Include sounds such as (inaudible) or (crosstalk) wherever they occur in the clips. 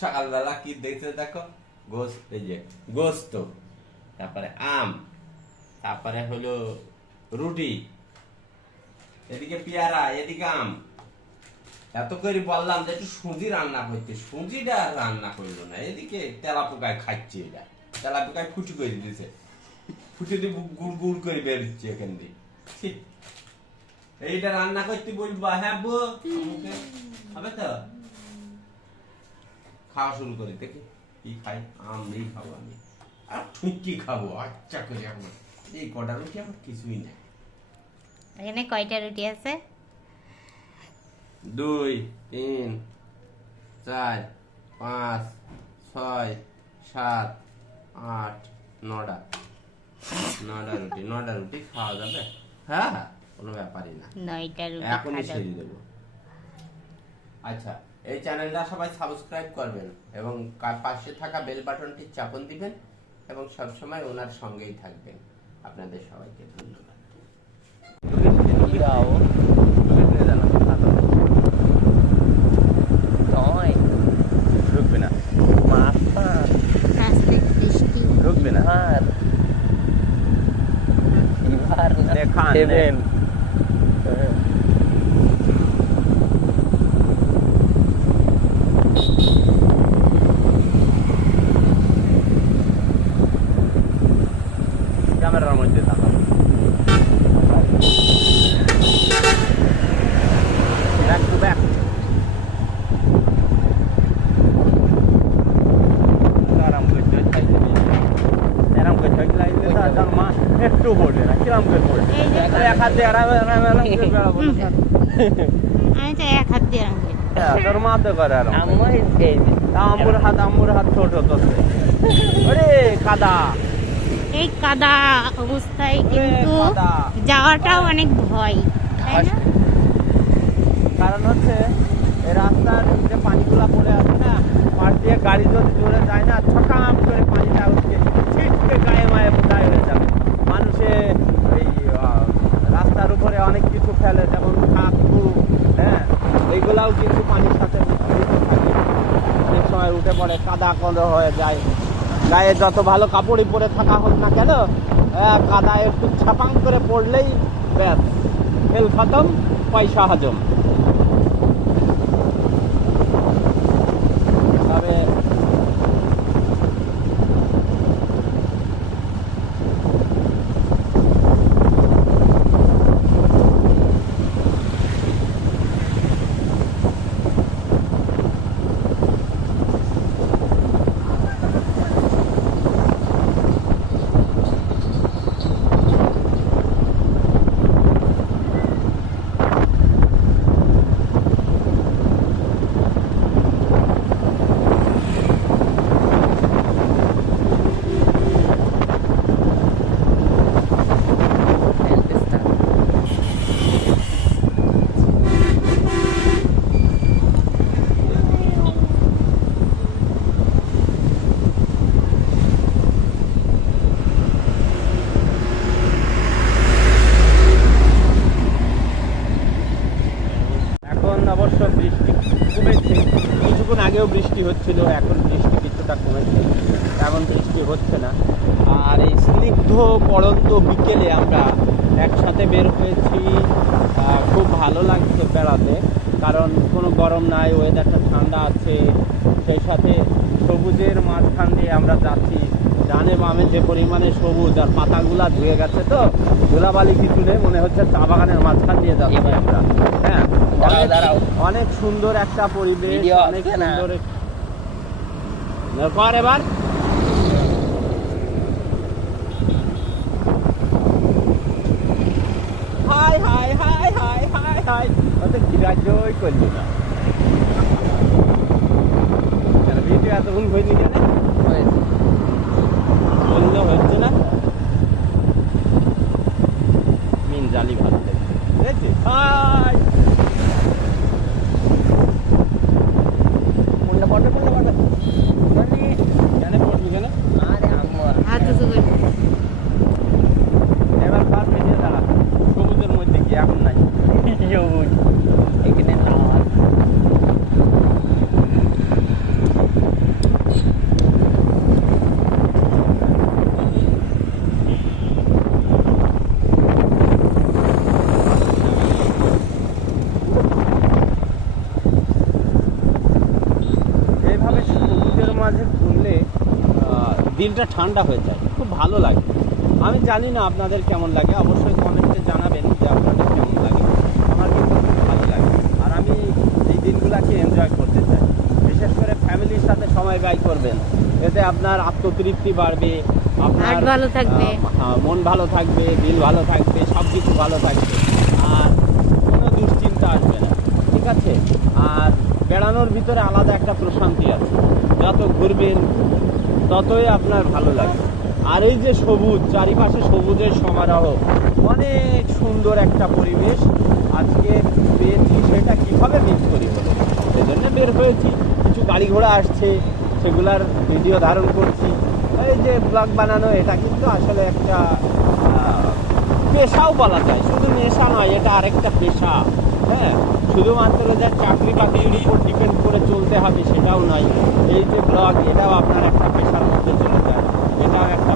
সকালবেলা কি দেখতে দেখো? গোস্ত এই যে গোস্ত তারপরে আম তারপরে হলো রুটি এদিকে পেয়ারা এদিকে আম। এত করে বললাম যে একটু সুজি রান্না করতে। সুজিটা রান্না করল না। এদিকে তেলা পোকায় খাচ্ছে এটা। তেলা পোকায় ফুটি করে দিতেছে ফুটি দিয়ে গুড় গুড় করে বেরোচ্ছে এখান দিয়ে। এইটা রান্না করতে বলবা হ্যাঁ বো হবে তো? খাওয়া শুরু করি দেখি কি খাই আম নেই খাব আমি। আর ঠুকি খাব আচ্ছা করে আমার এই কটা রুটি আমার কিছুই নেই। এখানে কয়টা রুটি আছে? দুই তিন চার পাঁচ ছয় সাত আট নটা। নটা রুটি নটা রুটি খাওয়া যাবে? হ্যাঁ কোনো ব্যাপারই না। নয়টা রুটি এখনই ছেড়ে দেবো। আচ্ছা এই চ্যানেলটা সবাই সাবস্ক্রাইব করবেন এবং পাশে থাকা বেল বাটনটি চাপন দিবেন এবং সবসময় ওনার সঙ্গেই থাকবেন। আপনাদের সবাইকে ধন্যবাদ। নয়। ঢুকবে না। মাথা ঢুকবে না আর এবার। দেখান, ক্যামেরার মধ্যে থাকা। ব্যাক টু ব্যাক আরাম করছে আরাম করছে লাইলে তার মা একটু পড়বে না কিরাম করে পড়বে এই যে- আরে এক হাত দিয়ে আরাম আরাম আরাম করে বেড়াবো আমি তো এক হাত দিয়ে রাখব হ্যাঁ, তোর মা তো করে আরাম আমার এই হাত ছোট তোর। (laughs) ওরে কাদা এই কাদা অবস্থায় কিন্তু। যাওয়াটাও অনেক ভয় তাই না? কারণ হচ্ছে এই রাস্তার যে পানিগুলা পড়ে আছে না পাশ দিয়ে গাড়ি যদি জোরে যায় না ছকাম করে পানিটা উঠে ছিটকে গায়ে মায়ে গায়ে হয়ে যাবে। মানুষে এই রাস্তার উপরে অনেক কিছু ফেলে যেমন কাকু হ্যাঁ এইগুলাও কিন্তু পানির সাথে অনেক সময় উঠে পড়ে কাদা কন্দ হয়ে যায়। গায়ে যত ভালো কাপড়ই পরে থাকা হোক না কেন কাদা কাদায় একটু ছাপাং করে পড়লেই ব্যাস খেল খতম, পয়সা হজম তবে এখন অবশ্য বৃষ্টি কমেছে কিছুক্ষণ আগেও বৃষ্টি হচ্ছিল, এখন বৃষ্টি কিছুটা কমেছে। এমন বৃষ্টি হচ্ছে না। আর এই স্নিগ্ধ পড়ন্ত বিকেলে আমরা একসাথে বের হয়েছি। খুব ভালো লাগছে বেড়াতে, কারণ কোনো গরম নাই ওয়েদারটা ঠান্ডা আছে। সেই সাথে সবুজের মাঝখান দিয়ে আমরা যাচ্ছি। ডানে বামে যে পরিমাণে সবুজ আর পাতাগুলা ধুয়ে গেছে তো ধুলাবালি কিছু নেই মনে হচ্ছে চা বাগানের মাঝখান দিয়ে যাচ্ছি এবার। আমরা। হ্যাঁ অনেক- সুন্দর একটা পরিবেশ অনেক। সুন্দর কর এবার। হাই হাই হাই হাই হাই হাই। অত গ্রাহ্যই করলি না? কেন ভিডিও এতক্ষণ হয়নি কেন? বন্ধ হচ্ছে না? মিন জালি ভালো ঠিক কোনটা পড়বে কোনটা পড়বে কেন পড়বি কেন আরে আমার হাত উঁচু করে এবার কার পেছনে দাঁড়া সবুজের মধ্যে কি এখন নাই সবুজ এখানে লাল দিলটা ঠান্ডা হয়ে যায় খুব ভালো লাগে। আমি জানি না আপনাদের কেমন লাগে অবশ্যই কমেন্টে জানাবেন যে আপনাদের কেমন লাগে। আমার কিন্তু খুব ভালো লাগে। আর আমি এই দিনগুলোকে এনজয় করতে চাই। বিশেষ করে ফ্যামিলির সাথে সময় ব্যয় করবেন। এতে আপনার আত্মতৃপ্তি বাড়বে আপনার ভালো থাকবে। হ্যাঁ, মন ভালো থাকবে দিল ভালো থাকবে সব কিছু ভালো থাকবে। আর কোনো দুশ্চিন্তা আসবে না ঠিক আছে? আর বেড়ানোর ভিতরে আলাদা একটা প্রশান্তি আছে। যত ঘুরবেন ততই আপনার ভালো লাগে। আর এই যে সবুজ, চারিপাশে সবুজের সমারোহ, অনেক সুন্দর একটা পরিবেশ। আজকে পেয়েছি সেটা কীভাবে মিস করি বলে সেজন্য বের হয়েছি। কিছু গাড়ি ঘোড়া আসছে, সেগুলার ভিডিও ধারণ করছি। এই যে ব্লগ বানানো, এটা কিন্তু আসলে একটা পেশাও বলা যায়। শুধু নেশা নয়, এটা আরেকটা পেশা। হ্যাঁ? শুধুমাত্র যে চাকরি বাকরির উপর ডিপেন্ড করে চলতে হবে সেটাও নয়, এই যে ব্লগ এটাও আপনার একটা পেশার মধ্যে চলে যায়। এটাও একটা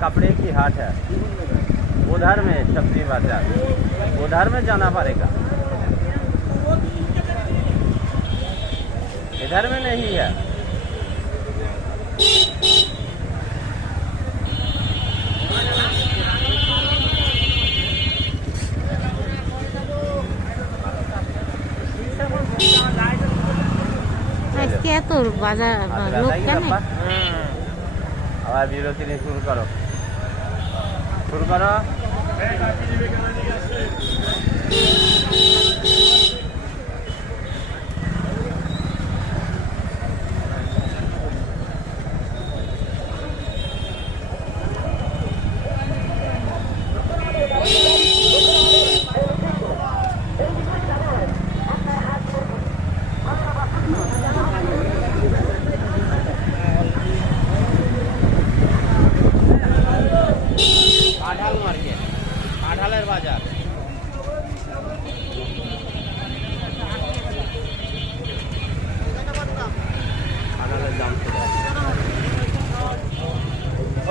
कपड़े की हाट है उधर में सब्जी बाजार उधर में जाना पड़ेगा इधर में नहीं है আজকে এত বাজার আজ লোক রাত কেন বাপ্পা আবার বিরতি নিয়ে শুরু করো শুরু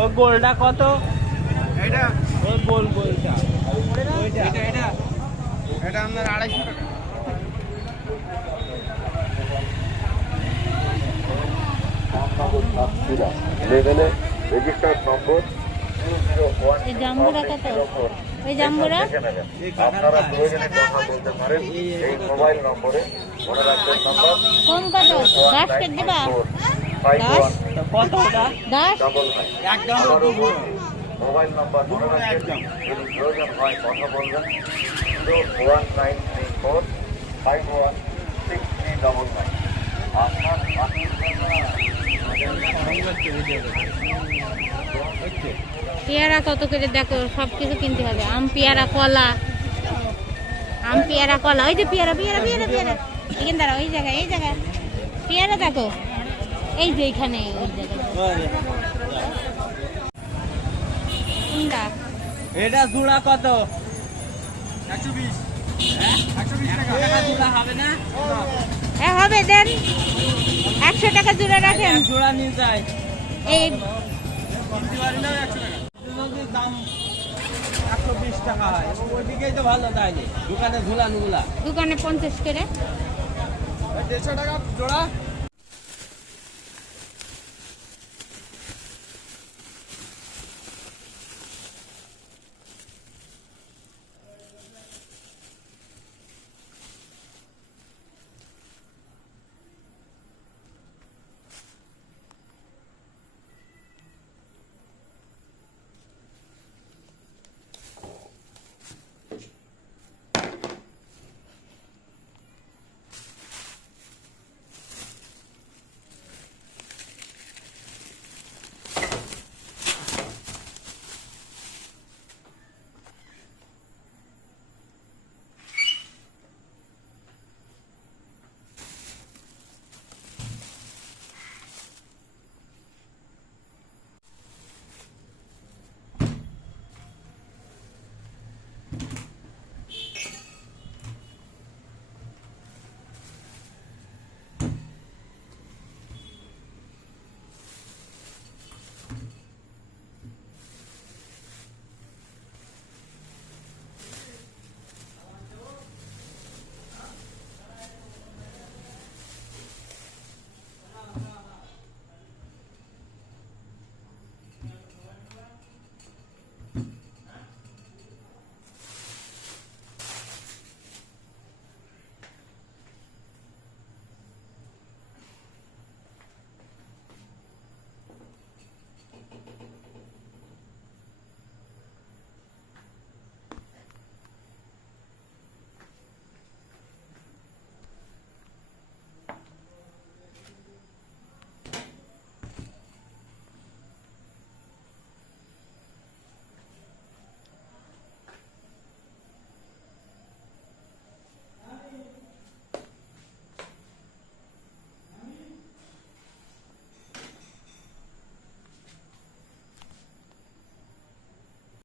ও গোলটা কত? এটা ওই গোল গোলটা। এটা এটা এটা আপনার আড়াইশো টাকা। লেভেলে রেজিস্টার্ড নম্বর এই জাম্বুরা কত? ওই জাম্বুরা? আপনারা প্রয়োজনে কথা বলতে পারেন। এই মোবাইল নম্বরে মনে রাখবেন নম্বর। কোন কত? দশ কেট দিবা? ফাইভ ওয়ান তো কত ওটা দশ ডাবল নাইন একদম আবারও বলছি, মোবাইল নাম্বার মনে রাখবেন যদি প্রয়োজন হয় কথা বলবেন zero one nine three four five one six three double nine আপনার পেয়ারা কত করে দেখো সব কিছু কিনতে হবে। আম পেয়ারা কলা। আম পেয়ারা কলা। ওই যে পেয়ারা পেয়ারা পেয়ারা পেয়ারা। এখানে দাঁড়া ওই জায়গায় এই জায়গায়। পেয়ারা দেখো। এই যে এখানে ওই জায়গায় কোনটা এটা জোড়া কত? একশো বিশ। হবে হ্যাঁ হবে দেন। একশো টাকা জোড়া রাখেন। এক জোড়া নিয়ে যায়। এই দাম একশো বিশ টাকা হয়। ওইদিকেই তো ভালো দোকানে দোকানে পঞ্চাশ করে। দেড়শো টাকা জোড়া।